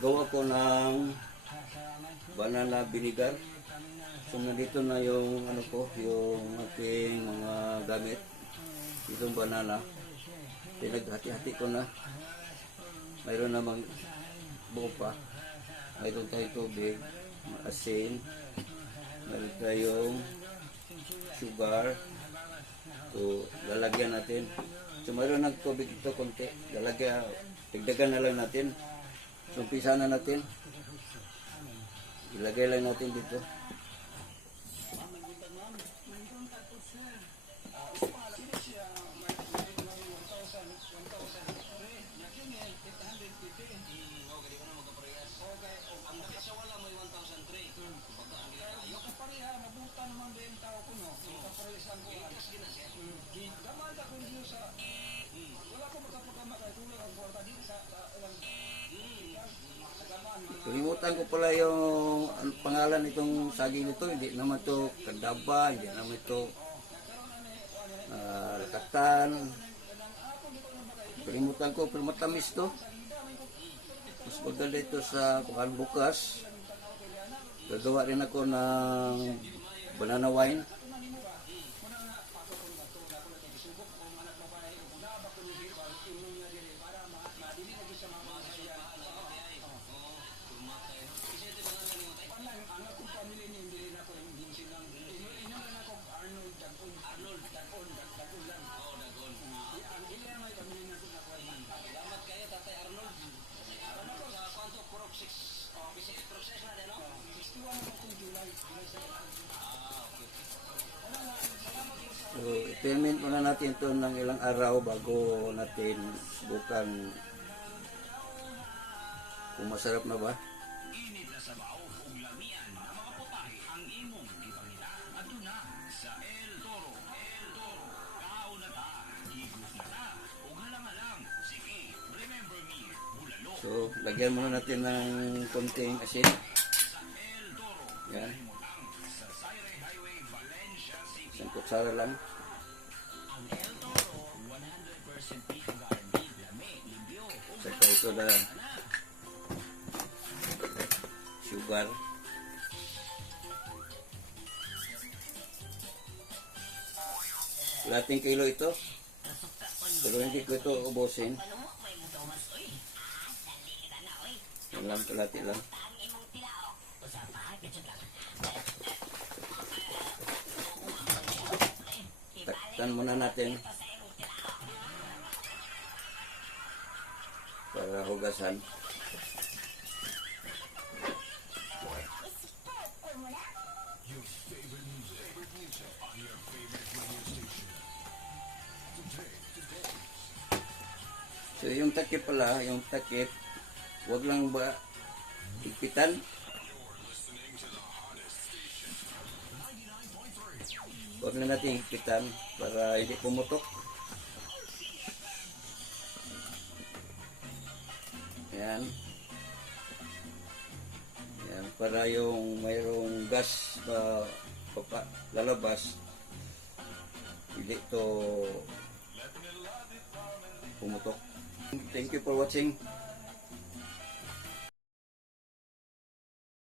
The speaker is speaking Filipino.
Gawa ko ng banana vinegar. So nandito na yung ano ko, yung ating mga gamit. Itong banana. Pinaghati-hati ko na. Mayroon namang buo pa. Mayroon tayong tubig, asin, mayroon tayong sugar. So lalagyan natin. So mayroon ng tubig ito konti. Lalagyan, tigdagan na lang natin. So umpisa na natin. Ilagay lang natin dito. Kalimutan ko pala yung pangalan nitong saging nito. Hindi naman ito kadaba, hindi naman ito rakatan. Kalimutan ko, pero matamis to. Mas maganda ito sa kuhan bukas. Gagawa rin ako ng banana wine. So, i-ferment muna natin ito ng ilang araw bago natin subukan kung masarap na ba. Init na sabaw ug lamian na mga putahe ang imong gipangita aduna sa El Toro. El Toro, kao na ta, higos na ta, ug halang-halang. Sige, remember me, bulalo. So, lagyan muna natin ng konting asin. Sa El Toro, Yan, himutang sa Sayre Highway, Valencia City. isang kutsara lang. Ang El Toro, 100% beef guaranteed, lami, limpyo, ug Saka ito na sugar. Lating kilo ito. Pero hindi ko ito ubusin. Yan lang, kalati lang. Taktan muna natin para hugasan. So yung takip pala, yung takip, wag lang ba ipitan? Wag na natin ipitan para hindi pumutok. Yan. Yan, para yung mayroong gas pa lalabas, hindi ito pumutok. Thank you for watching.